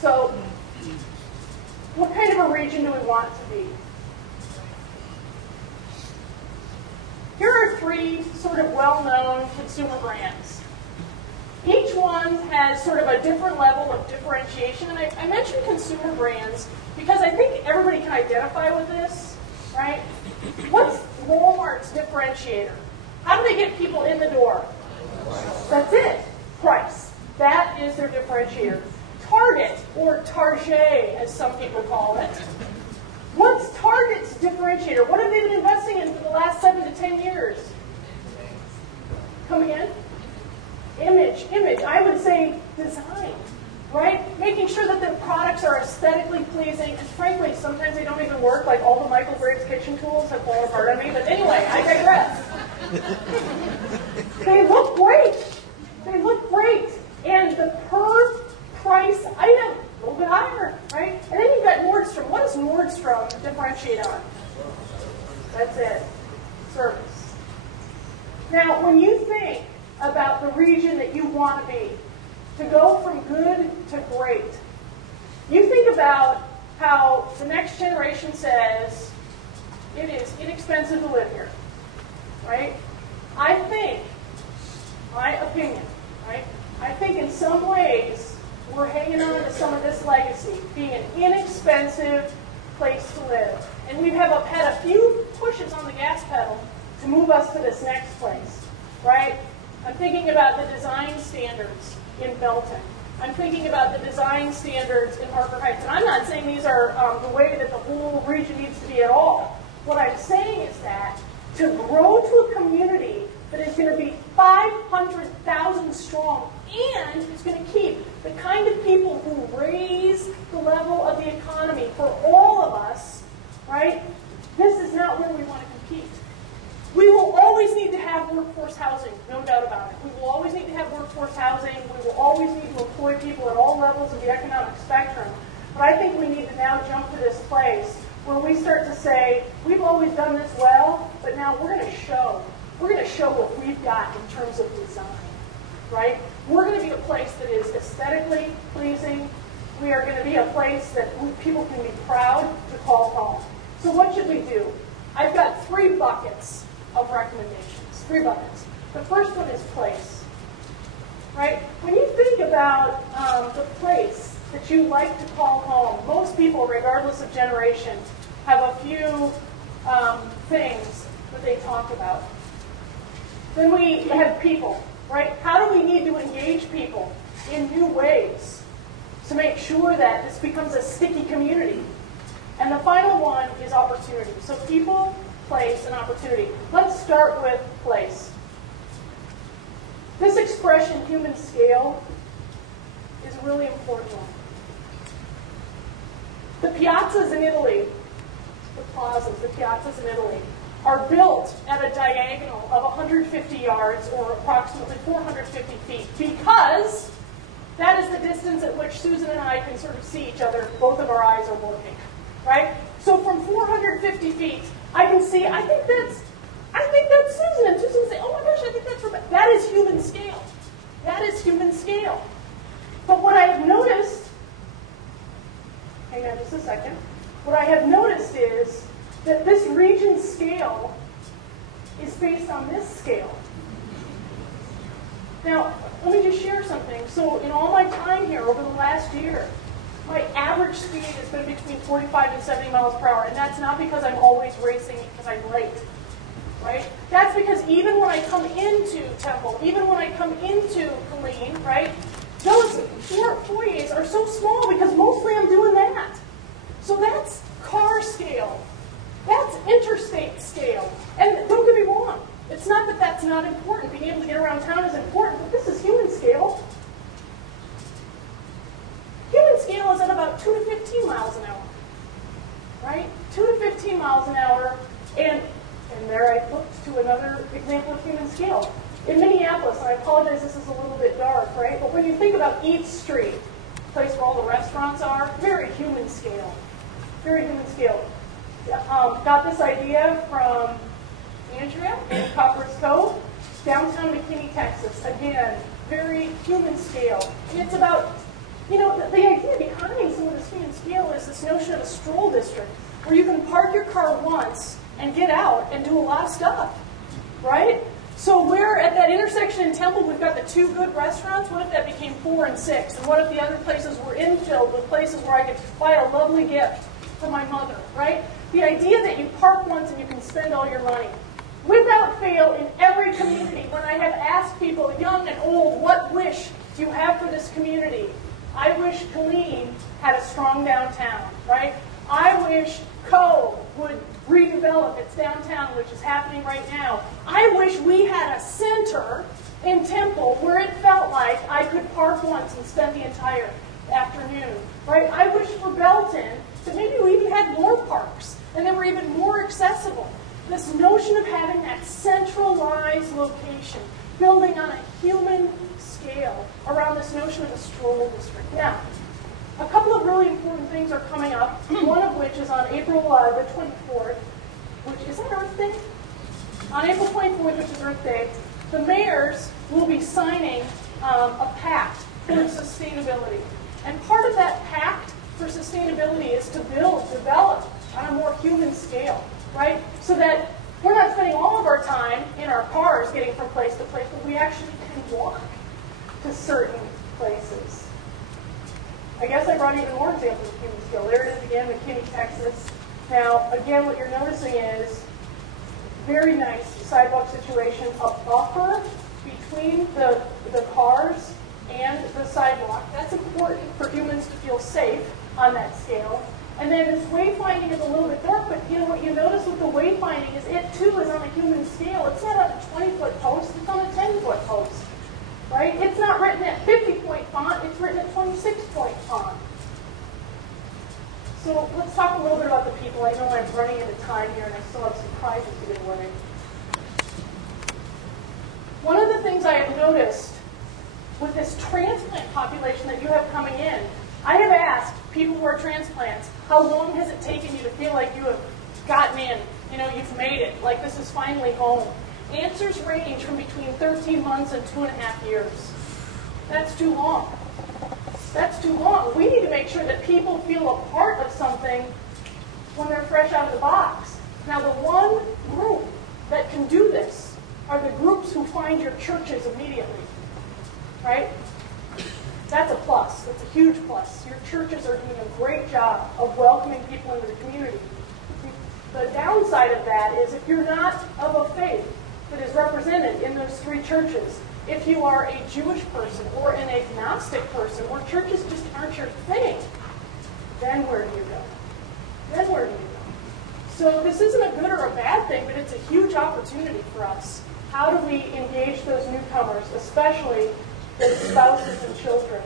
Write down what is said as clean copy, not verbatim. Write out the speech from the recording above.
So what kind of a region do we want it to be? Here are three sort of well-known consumer brands. Each one has sort of a different level of differentiation. And I mentioned consumer brands because I think everybody can identify with this, right? What's Walmart's differentiator? How do they get people in the door? That's it. Price. That is their differentiator. Target, or Target, as some people call it. What's Target's differentiator? What have they been investing in for the last 7 to 10 years? Come again? Image. I would say design, right? Making sure that the products are aesthetically pleasing, and frankly, sometimes they don't even work, like all the Michael Graves kitchen tools have fallen apart on me, but anyway, I digress. They look great. They look great. And the per price item, a little bit higher, right? And then you've got Nordstrom. What does Nordstrom differentiate on? That's it. Service. Now, when you think about the region that you want to be, to go from good to great, you think about how the next generation says it is inexpensive to live here, right? I think, my opinion, right? I think in some ways we're hanging on to some of this legacy, being an inexpensive place to live. And we have had a few pushes on the gas pedal to move us to this next place, right? I'm thinking about the design standards in Belton. I'm thinking about the design standards in Harker Heights. And I'm not saying these are the way that the whole region needs to be at all. What I'm saying is that to grow to a community that is going to be 500,000 strong and is going to keep the kind of people who raise the level of the economy for all of us, right? This is not where we want to compete. We will always need to have workforce housing, no doubt about it. We will always need to have workforce housing. We will always need to employ people at all levels of the economic spectrum. But I think we need to now jump to this place where we start to say, we've always done this well, but now we're going to show. We're going to show what we've got in terms of design, right? We're going to be a place that is aesthetically pleasing. We are going to be a place that people can be proud to call home. So what should we do? I've got 3 buckets of recommendations. 3 buckets. The first one is place, right? When you think about the place that you like to call home, most people, regardless of generation, have a few things that they talk about. Then we have people, right? How do we need to engage people in new ways to make sure that this becomes a sticky community? And the final one is opportunity. So people, place, and opportunity. Let's start with place. This expression, human scale, is a really important one. The piazzas in Italy, the piazzas in Italy, are built at a diagonal of 150 yards or approximately 450 feet because that is the distance at which Susan and I can sort of see each other. Both of our eyes are working, right? So from 450 feet, I can see, I think that's Susan. And Susan will say, oh my gosh, I think that's Rebecca. That is human scale. That is human scale. But what I have noticed, hang on just a second, what I have noticed is that this region scale is based on this scale. Now, let me just share something. So in all my time here over the last year, my average speed has been between 45 and 70 miles per hour, and that's not because I'm always racing because I'm late, right? That's because even when I come into Temple, even when I come into Killeen, right, those foyers are so small because mostly I'm doing that. So that's car scale. That's interstate scale. And don't get me wrong, it's not that that's not important. Being able to get around town is important, but this is human scale. Human scale is at about 2 to 15 miles an hour, right? 2 to 15 miles an hour, and there I looked to another example of human scale. In Minneapolis, and I apologize, this is a little bit dark, right? But when you think about East Street, the place where all the restaurants are, very human scale. Very human scale. Got this idea from Andrea in Copper's Cove, downtown McKinney, Texas. Again, very human scale. And it's about, the idea behind me in scale is this notion of a stroll district, where you can park your car once and get out and do a lot of stuff, right? So where at that intersection in Temple we've got the 2 good restaurants, what if that became 4 and 6? And what if the other places were infilled with places where I could buy a lovely gift for my mother, right? The idea that you park once and you can spend all your money. Without fail, in every community, when I have asked people, young and old, what wish do you have for this community? I wish Killeen had a strong downtown, right? I wish Cove would redevelop its downtown, which is happening right now. I wish we had a center in Temple where it felt like I could park once and spend the entire afternoon, right? I wish for Belton that maybe we even had more parks and they were even more accessible. This notion of having that centralized location, building on a human scale around this notion of a stroll district. Now, a couple of really important things are coming up, one of which is on April the 24th, which is that Earth Day? On April 24th, which is Earth Day, the mayors will be signing a pact for sustainability. And part of that pact for sustainability is to develop on a more human scale, right? So that we're not spending all of our time in our cars getting from place to place, but we actually can walk to certain places. I guess I brought even more examples of human scale. There it is again, McKinney, Texas. Now, again, what you're noticing is very nice sidewalk situation, a buffer between the cars and the sidewalk. That's important for humans to feel safe on that scale. And then this wayfinding is a little bit dark, but what you notice with the wayfinding is it too is on a human scale. It's not on a 20-foot post, it's on a 10-foot post. Right? It's not written at 50-point font, it's written at 26-point font. So let's talk a little bit about the people. I know I'm running into time here and I still have some prizes to give away. One of the things I have noticed with this transplant population that you have coming in, I have asked people who are transplants, how long has it taken you to feel like you have gotten in, you've made it, like this is finally home? Answers range from between 13 months and 2.5 years. That's too long. That's too long. We need to make sure that people feel a part of something when they're fresh out of the box. Now, the one group that can do this are the groups who find your churches immediately. Right? That's a plus. That's a huge plus. Your churches are doing a great job of welcoming people into the community. The downside of that is if you're not of a faith that is represented in those 3 churches, if you are a Jewish person or an agnostic person, or churches just aren't your thing, then where do you go? Then where do you go? So this isn't a good or a bad thing, but it's a huge opportunity for us. How do we engage those newcomers, especially the spouses and children?